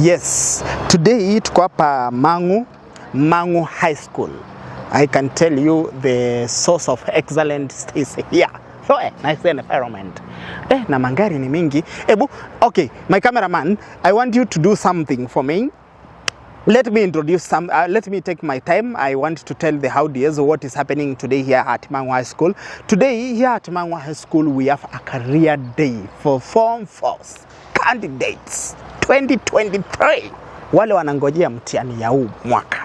Yes, today tuko hapa Mangu High School. I can tell you the source of excellence is here. So, nice environment. Na mangari ni mingi. Okay, my cameraman, I want you to do something for me. Let me introduce let me take my time. I want to tell the audience what is happening today here at Mangu High School. Today here at Mangu High School, we have a career day for Form 4 candidates 2023. Wale wanangojea mtihani ya huu mwaka.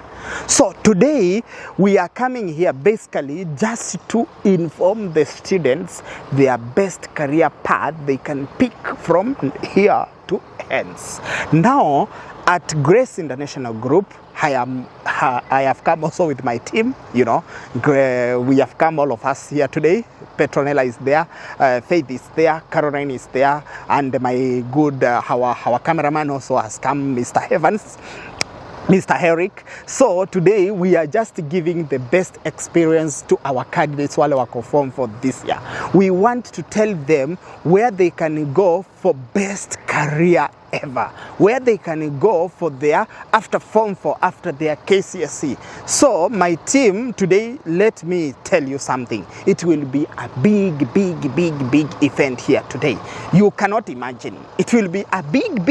So today we are coming here basically just to inform the students their best career path they can pick from here to ends. Now at Grace International Group, I have come also with my team, you know. We have come all of us here today. Petronella is there, Faith is there, Caroline is there, and my good, our cameraman also has come, Mr. Evans, Mr. Eric. So today we are just giving the best experience to our candidates while we perform for this year. We want to tell them where they can go for best career ever, where they can go for their after Form 4, after their KCSE. So my team today, let me tell you something. It will be a big event here today. You cannot imagine. It will be a big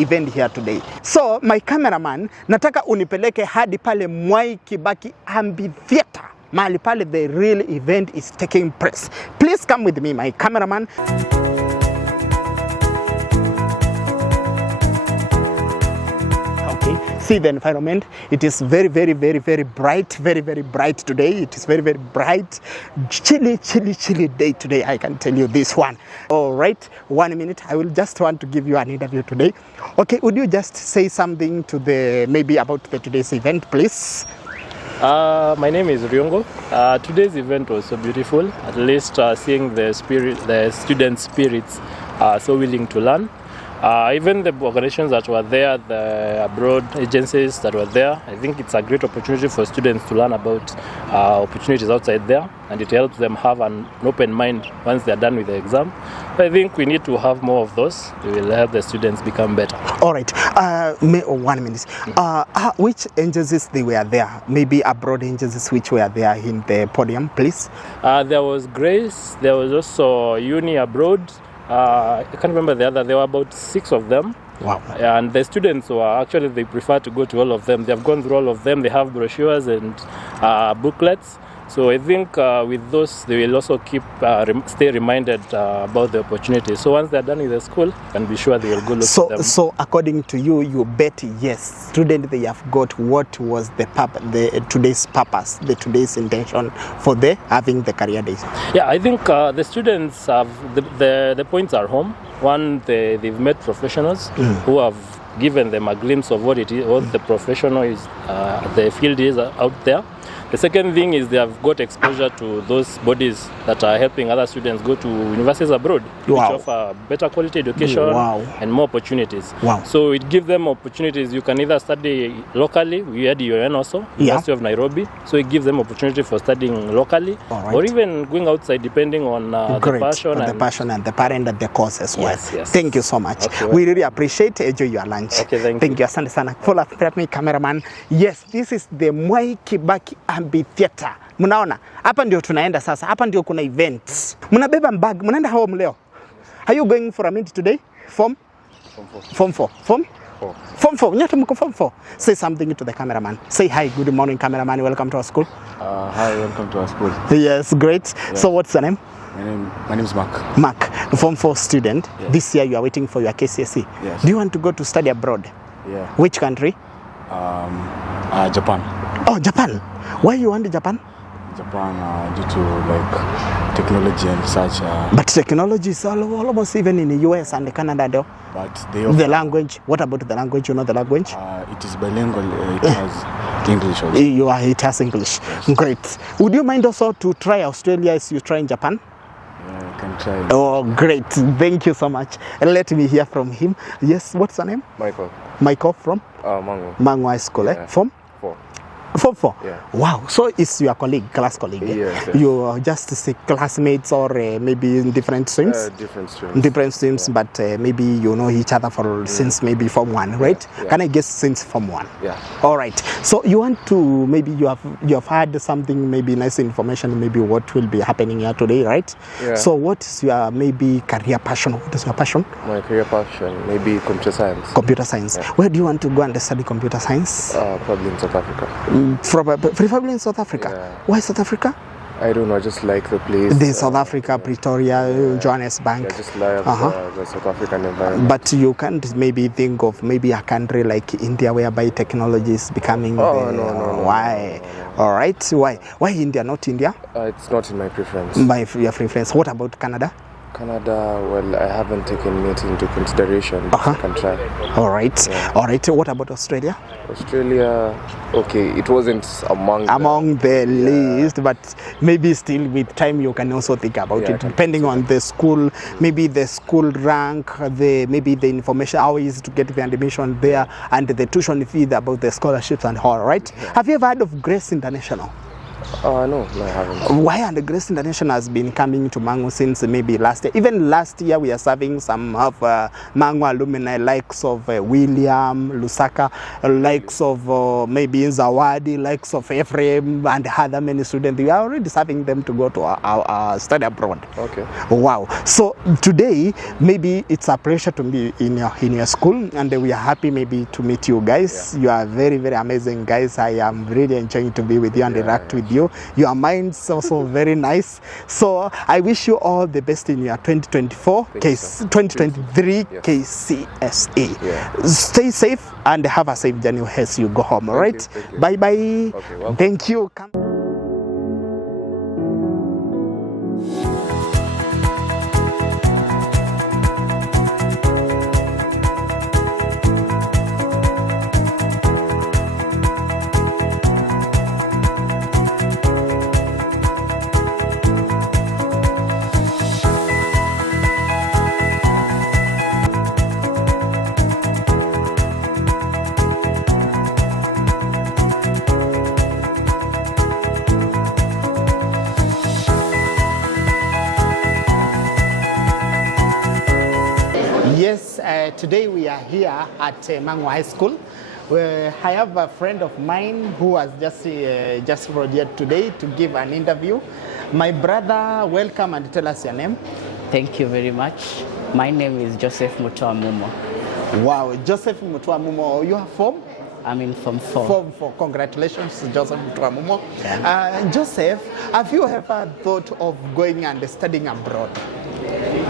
event here today. So my cameraman, nataka unipeleke hadi pale Mwai Kibaki Amphitheater, mahali pale the real event is taking place. Please come with me, my cameraman. See the environment. It is very bright, very bright today. It is very bright, chilly day today. I can tell you this one. All right, 1 minute. I will just want to give you an interview today. Okay, would you just say something to maybe about today's event, please? My name is Ryongo. Today's event was so beautiful. At least seeing the student spirits so willing to learn. Even the organizations that were there, the abroad agencies that were there, I think it's a great opportunity for students to learn about opportunities outside there, and it helps them have an open mind once they're done with the exam. I think we need to have more of those. It will help the students become better. All right. 1 minute. Which agencies they were there? Maybe abroad agencies which were there in the podium, please? There was Grace. There was also Uni Abroad. I can't remember the other. There were about 6 of them. Wow. And the students they prefer to go to all of them. They have gone through all of them. They have brochures and booklets. So I think with those, they will also stay reminded about the opportunities. So once they're done with the school, can be sure they will go look for them. So according to you, you bet yes, students they have got what was today's purpose, today's intention for having the career days. Yeah, I think the students have the points are home. One, they've met professionals who have given them a glimpse of what it is, what the professional is, the field is out there. The second thing is they have got exposure to those bodies that are helping other students go to universities abroad, which offer better quality education and more opportunities. So it gives them opportunities. You can either study locally, we had UN also, University of Nairobi, so it gives them opportunity for studying locally, or even going outside depending on the passion and the parent and the course as well. Yes. Thank you so much. Okay, we really appreciate enjoy your lunch. Okay, thank you. Asante sana. Follow up me cameraman. Yes, this is the Mwai Kibaki Amphitheater. Mnaona? Hapa ndio tunaenda sasa. Hapa ndio kuna events. Mnabeba bag. Mnaenda home leo. Are you going for a meet today? Form 4. Form 4. Nyote mko Form 4. Say something to the cameraman. Say hi, good morning cameraman. Welcome to our school. Hi, welcome to our school. Yes, great. Yeah. So what's your name? My name is Mark. Mark, Form 4 student. Yes. This year you are waiting for your KCSE. Yes. Do you want to go to study abroad? Yeah. Which country? Japan. Oh, Japan. Why you want Japan? Japan due to technology and research. But technology is almost even in the US and Canada though. But the language. What about the language? You know the language? It is bilingual. It has English also. It has English. Yes. Great. Would you mind also to try Australia as you try in Japan? Yeah, I can try. Oh, great. Thank you so much. Let me hear from him. Yes, what's your name? Michael. Michael from? Mangu. Mangu High School, yeah. From? Form 4? Yeah. Wow. So it's your colleague, class colleague? Yes. You are just say classmates or maybe in different streams? Different streams. Different streams, but maybe you know each other for since maybe Form 1, right? Yeah. Can I guess since Form 1? Yeah. All right. So you want to, maybe you have had something, maybe nice information, maybe what will be happening here today, right? Yeah. So what is your maybe career passion? What is your passion? My career passion, maybe computer science. Computer science. Yeah. Where do you want to go and study computer science? Probably in South Africa. Preferably in South Africa. Yeah. Why South Africa? I don't know, I just like the place. The South Africa, Pretoria, Johannesburg. I just like the South African environment. But you can't maybe think of maybe a country like India whereby technology is becoming No. Why? All right. Why India, not India? It's not in my preference. Your preference. What about Canada? Canada, well, I haven't taken it into consideration, but I can try. All right. Yeah. All right. What about Australia? Australia, okay, it wasn't among the list, but maybe still with time you can also think about it, depending on the school, maybe the school rank, maybe the information, how easy to get the admission there, and the tuition fee, about the scholarships and all, right? Yeah. Have you ever heard of Grace International? No, I haven't. Why? And the Grace International has been coming to Mangu since maybe last year. Even last year, we are serving some of Mangu alumni, likes of William, Lusaka, likes of maybe Zawadi, likes of Ephraim, and other many students. We are already serving them to go to our study abroad. Okay. Wow. So today, maybe it's a pleasure to be in your school, and we are happy maybe to meet you guys. Yeah. You are very, very amazing guys. I am really enjoying to be with you and interact with you. Your mind's also very nice. So I wish you all the best in your 2024 2023 KCSE. Yeah. Stay safe and have a safe journey as you go home. All right. Bye bye. Okay, well. Thank you. Yes, today we are here at Mangu High School, where I have a friend of mine who has just volunteered today to give an interview. My brother, welcome and tell us your name. Thank you very much. My name is Joseph Mutuamumo. Wow, Joseph Mutuamumo, you are from? I'm in Form 4. Form 4. Congratulations, Joseph Mutuamumo. Yeah. Joseph, have you ever thought of going and studying abroad?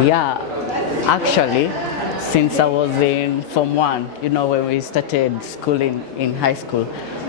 Yeah, actually, since I was in Form 1, you know, when we started schooling in high school,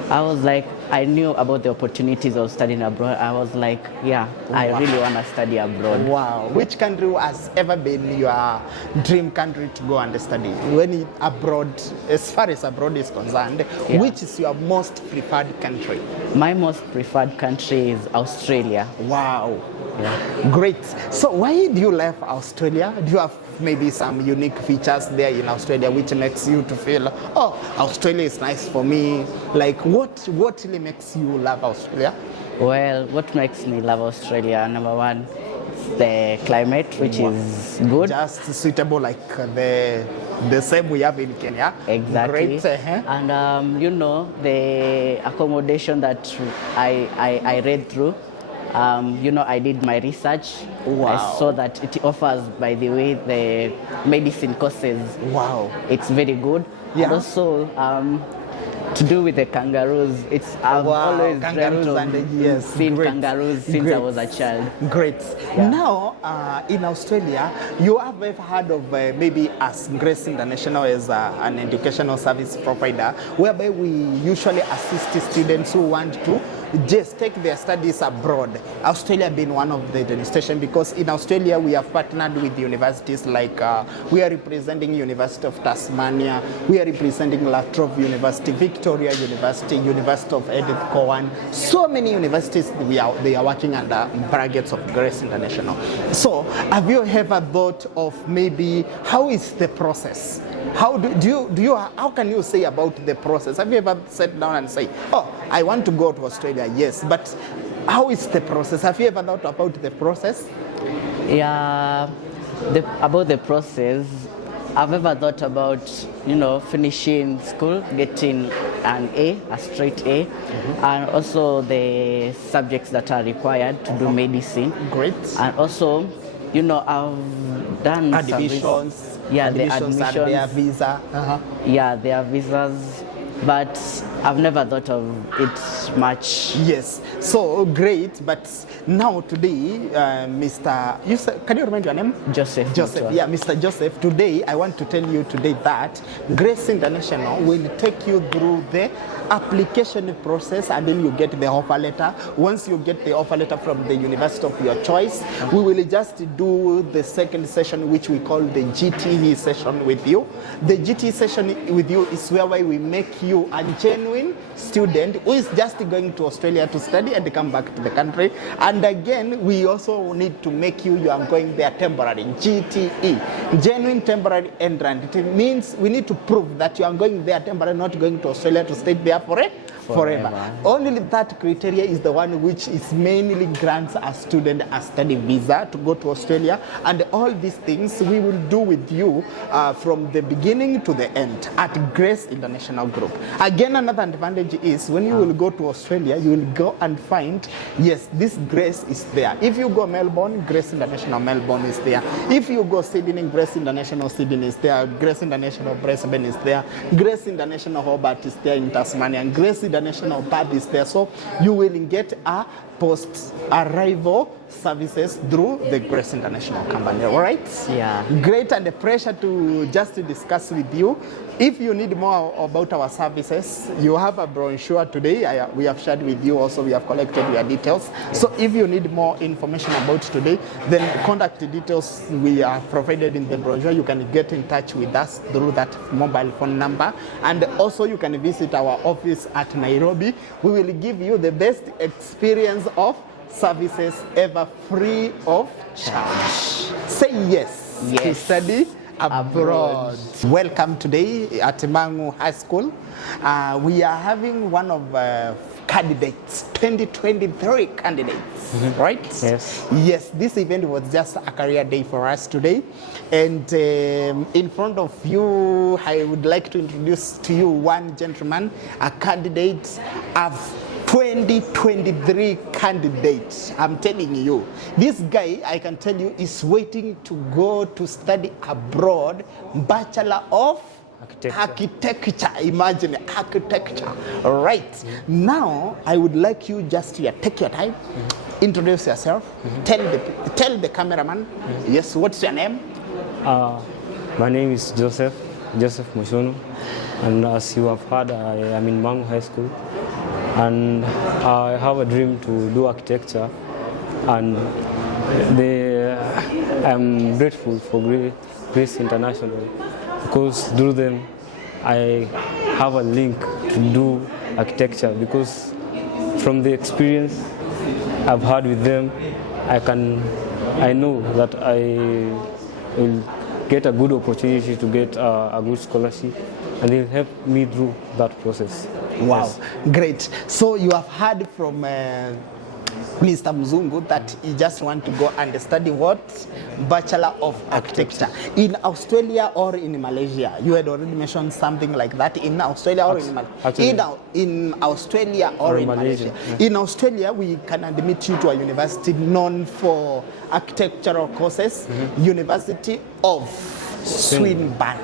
I was like, I knew about the opportunities of studying abroad. I was like, yeah, I really want to study abroad. Wow. Which country has ever been your dream country to go and study? When abroad, as far as abroad is concerned, which is your most preferred country? My most preferred country is Australia. Wow. Yeah. Great. So why do you love Australia? Do you have maybe some unique features there in Australia which makes you to feel, oh, Australia is nice for me? Like what really makes you love Australia? Well, what makes me love Australia, number one, is the climate, which is good. Just suitable like the same we have in Kenya. Exactly. Great. And you know, the accommodation that I read through, you know, I did my research. Wow. I saw that it offers, by the way, the medicine courses. Wow. It's very good. Yeah. And also, to do with the kangaroos, I've always dreamt of seeing kangaroos since I was a child. Great. Yeah. Now, in Australia, you have ever heard of maybe as Grace International as an educational service provider, whereby we usually assist students who want to just take their studies abroad. Australia being one of the destinations, because in Australia we have partnered with universities like we are representing University of Tasmania, we are representing La Trobe University, Victoria University, University of Edith Cowan. So many universities they are working under brackets of Grace International. So have you ever thought of maybe how is the process? How can you say about the process? Have you ever sat down and say, oh, I want to go to Australia? Yes, but how is the process? Have you ever thought about the process? Yeah, about the process, I've ever thought about, finishing school, getting an A, a straight A, and also the subjects that are required to do medicine. Great. And also, I've done admissions. the admissions. And their visa. Yeah, their visas, but I've never thought of it much. Yes, so great. But now today, can you remember your name? Joseph. Yeah, Mr. Joseph. Today, I want to tell you today that Grace International will take you through the application process, and then you get the offer letter. Once you get the offer letter from the university of your choice, we will just do the second session, which we call the GTE session with you. The GTE session with you is whereby we make you a genuine student who is just going to Australia to study and come back to the country. And again, we also need to make you are going there temporary. GTE, genuine temporary entrant. It means we need to prove that you are going there temporary, not going to Australia to stay there forever. Only that criteria is the one which is mainly grants a student a study visa to go to Australia, and all these things we will do with you from the beginning to the end at Grace International Group. Again, another advantage is when you will go to Australia, you will go and find, yes, this Grace is there. If you go Melbourne, Grace International Melbourne is there. If you go Sydney, Grace International Sydney is there. Grace International Brisbane is there. Grace International Hobart is there in Tasmania. And Grace International Perth is there. So you will get a post-arrival services through the Grace International company. All right? Yeah. Great, and a pleasure to just discuss with you. If you need more about our services, you have a brochure today. We have shared with you also. We have collected your details. So if you need more information about today, then contact details we are provided in the brochure. You can get in touch with us through that mobile phone number. And also you can visit our office at Nairobi. We will give you the best experience of services ever, free of charge. Say yes to study abroad. Welcome today at Mangu High School. We are having one of candidates, 2023 candidates, right? Yes. Yes, this event was just a career day for us today. And in front of you, I would like to introduce to you one gentleman, a candidate of 2023 candidate. I'm telling you, this guy, I can tell you, is waiting to go to study abroad, Bachelor of Architecture. Imagine architecture. All right. Now, I would like you just to take your time, introduce yourself, tell the cameraman, yes, what's your name? My name is Joseph Mushono, and as you have heard, I am in Mangu High School. And I have a dream to do architecture, and I'm grateful for Grace International, because through them I have a link to do architecture, because from the experience I've had with them, I know that I will get a good opportunity to get a good scholarship, and they'll help me through that process. Wow, yes. Great. So you have heard from Mr. Mzungu that he just want to go and study what? Bachelor of Architecture. In Australia or in Malaysia? You had already mentioned something like that. In Australia or in Malaysia? In Australia or in Malaysia? Yeah. In Australia, we can admit you to a university known for architectural courses, University of Swinburne.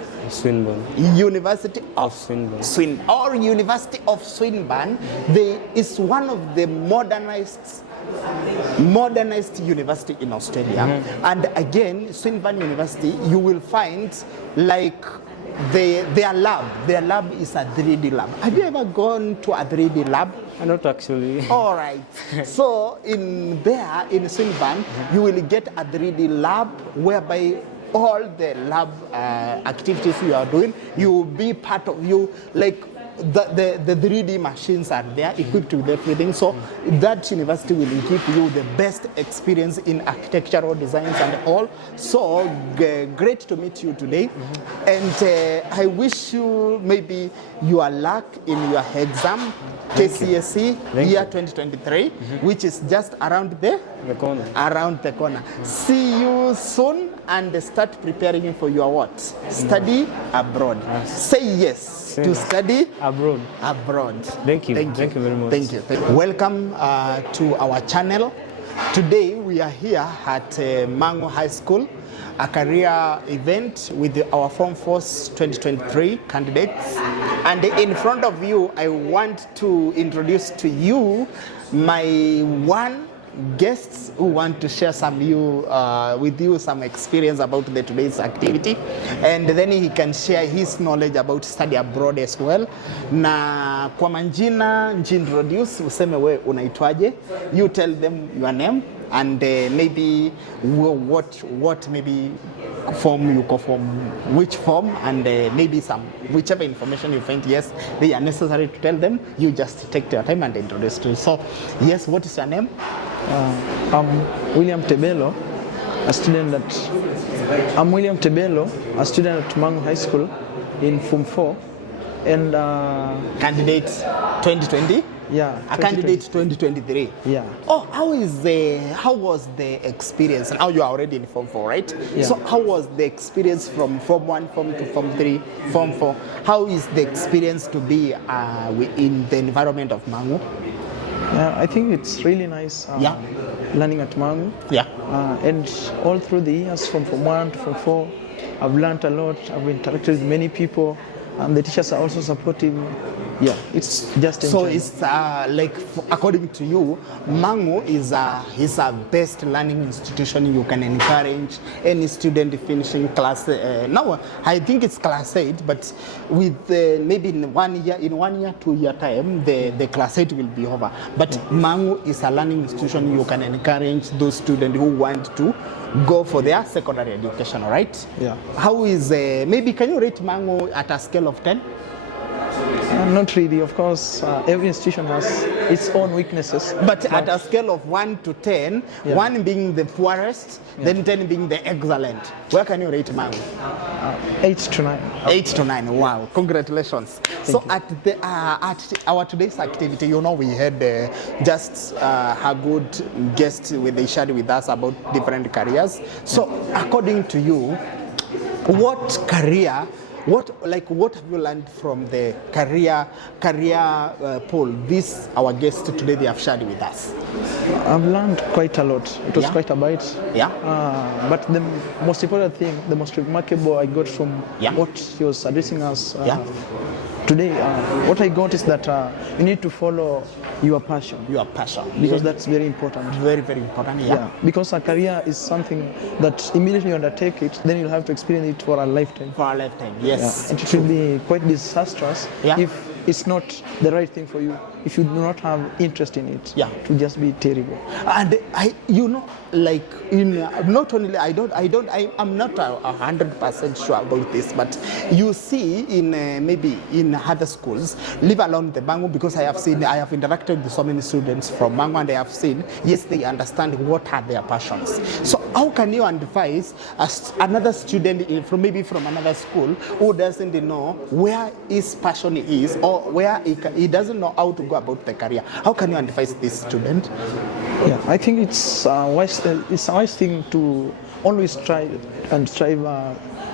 University of Swinburne or University of Swinburne. Is one of the modernized university in Australia. And again, Swinburne University, you will find like their lab is a 3D lab. Have you ever gone to a 3D lab? Not actually. All right. So in Swinburne, you will get a 3D lab whereby all the lab activities you are doing, you will be part of, the 3D machines are there, equipped with everything. So that university will give you the best experience in architectural designs and all. So great to meet you today. And I wish you maybe your luck in your exam, KCSE year 2023, which is just around the corner. Around the corner. See you soon and start preparing for your what? Study abroad. Say yes to study abroad. Thank you. Thank you very much. Thank you. Welcome to our channel. Today we are here at Mangu High School, a career event with our Form Force 2023 candidates. And in front of you, I want to introduce to you my one guests who want to share with you some experience about today's activity, and then he can share his knowledge about study abroad as well. Na kwa manjina introduce, useme we unaitwaje, you tell them your name and maybe what maybe form you go from, which form, and maybe some whichever information you find yes they are necessary to tell them. You just take your time and introduce to you. So yes, what is your name? I'm William Tebelo, a student at Mangu High School in Form 4, and candidate 2020. Yeah, a candidate 2023. Yeah. Oh, how was the experience? Now you are already in Form 4, right? Yeah. So how was the experience from Form 1, Form 2, Form 3, Form 4? How is the experience to be in the environment of Mangu? I think it's really nice learning at Mangu. Yeah. And all through the years from Form 1 to Form 4, I've learned a lot. I've interacted with many people, and the teachers are also supportive. Yeah, it's just enjoyable. So it's like, according to you, Mangu is a best learning institution. You can encourage any student finishing class. Now, I think it's class 8, but with maybe in 1 year, 2 year time, the class 8 will be over. But Mangu is a learning institution. You can encourage those students who want to go for their secondary education, right? Yeah. How is, maybe can you rate Mangu at a scale of 10? Not really, of course. Every institution has its own weaknesses. But at a scale of 1 to 10, 1 being the poorest, then 10 being the excellent, where can you rate Mangu? 8 to 9. 8 to 9. Wow! Congratulations. So at our today's activity, we had just a good guest they shared with us about different careers. So according to you, what career? What have you learned from the career poll? This our guest today they have shared with us. I've learned quite a lot. It was quite a bite. Yeah. But the most important thing, the most remarkable I got from what he was addressing us today, what I got is that you need to follow your passion. Your passion. Because that's very important. Very, very important. Yeah. Because a career is something that immediately you undertake it, then you'll have to experience it for a lifetime. For a lifetime. Yes. And it will be quite disastrous if it's not the right thing for you. If you do not have interest in it, it will just be terrible. And not only I'm not 100% sure about this, but you see in maybe in other schools, leave alone the Mangu, because I have interacted with so many students from Mangu, and I have seen, yes, they understand what are their passions. So how can you advise another student from another school who doesn't know where his passion is, or where he doesn't know how to go about the career? How can you advise this student? Yeah, I think it's a wise thing to always strive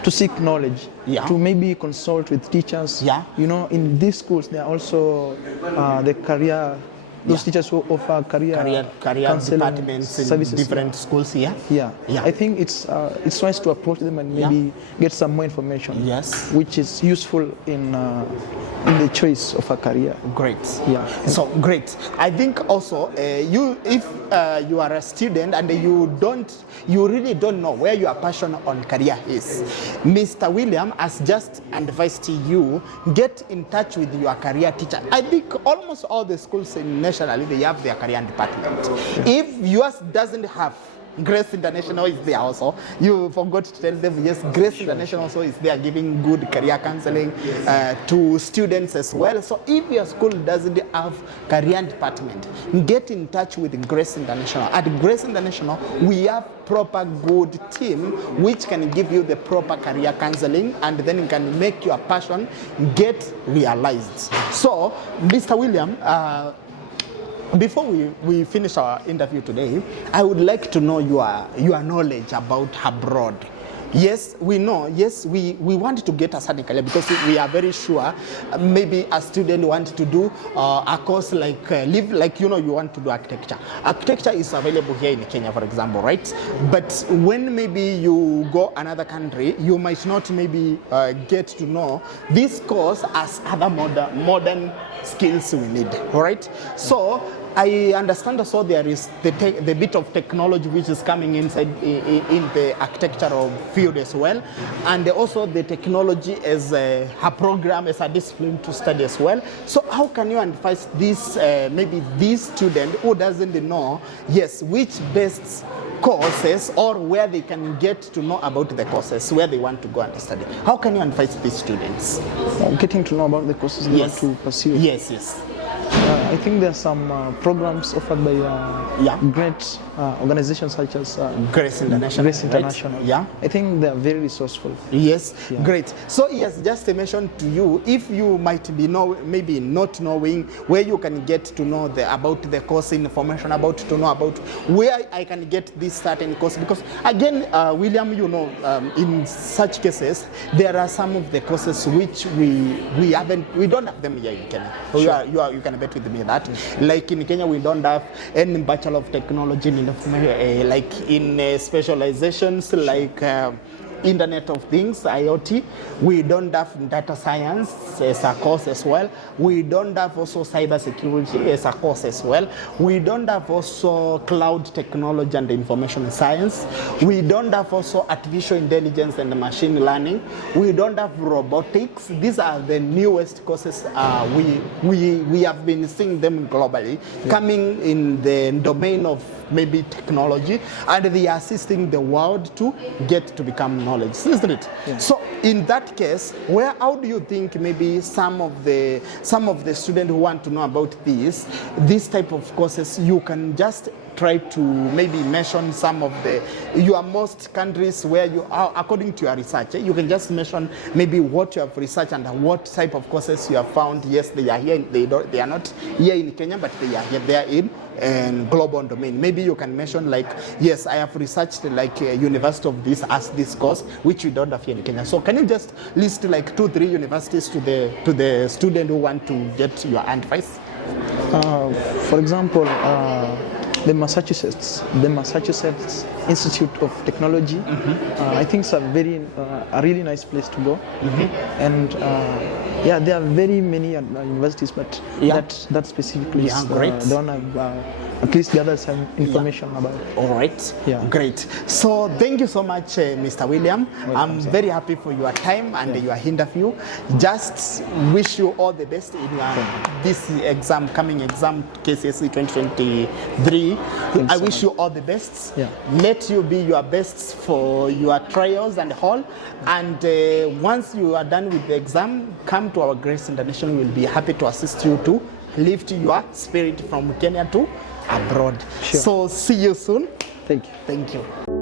to seek knowledge, to maybe consult with teachers. In these schools there are also the career. Those teachers who offer career departments services in different schools here. I think it's nice to approach them and maybe get some more information. Yes. Which is useful in the choice of a career. Great. Yeah. So great. I think also if you are a student and you really don't know where your passion on career is, Mr. William has just advised you, get in touch with your career teacher. I think almost all the schools nationally, they have their career department. If yours doesn't have Grace International is there also. You forgot to tell them, yes, Grace International also is there giving good career counseling to students as well. So if your school doesn't have career department, get in touch with Grace International. At Grace International, we have proper good team which can give you the proper career counseling, and then you can make your passion get realized. So, Mr. William, before we finish our interview today, I would like to know your knowledge about abroad. Yes, we know. Yes, we want to get a certain career because we are very sure maybe a student wants to do a course like you want to do architecture. Architecture is available here in Kenya, for example, right? But when maybe you go another country, you might not maybe get to know this course as other modern skills we need. All right. So I understand also there is the bit of technology which is coming inside in the architectural field as well, and also the technology as a program, as a discipline to study as well. So how can you advise this maybe this student who doesn't know, yes, which best courses or where they can get to know about the courses where they want to go and study? How can you advise these students? Getting to know about the courses they want to pursue. Yes, yes. I think there are some programs offered by great organizations such as Grace International. Grace International. Right? Yeah. I think they are very resourceful. Yes, great. So yes, just to mention to you, if you might be maybe not knowing where you can get to know about the course information, about where I can get this certain course, because again, William, in such cases, there are some of the courses which we don't have them here in Kenya. Sure. You can bet with me that. Like in Kenya, we don't have any Bachelor of Technology in information, like in specializations like Internet of Things, IoT. We don't have data science as a course as well. We don't have also cyber security as a course as well. We don't have also cloud technology and information science. We don't have also artificial intelligence and machine learning. We don't have robotics. These are the newest courses. We have been seeing them globally coming in the domain of maybe technology, and they are assisting the world to get to become knowledge, isn't it? Yeah. So in that case, how do you think maybe some of the students who want to know about this type of courses, you can just try to maybe mention some of your most countries where you are, according to your research, you can just mention maybe what you have researched and what type of courses you have found. Yes, they are here. They are not here in Kenya, but they are here. They are in and global domain. Maybe you can mention like, yes, I have researched like a university of this as this course, which we don't have here in Kenya. So can you just list like 2-3 universities to the student who want to get your advice? For example, the Massachusetts Institute of Technology. I think it's a really nice place to go. And there are very many universities, but that specifically is great. Don't have at least gather some information about it. All right. Yeah. Great. So thank you so much, Mr. William. I'm very happy for your time and your interview. Just wish you all the best in your this coming exam, KCSE 2023. I wish you all the best. Let you be your best for your trials and all. And once you are done with the exam, come to our Grace International. We'll be happy to assist you to lift your spirit from Kenya to abroad. Sure. So see you soon. Thank you. Thank you.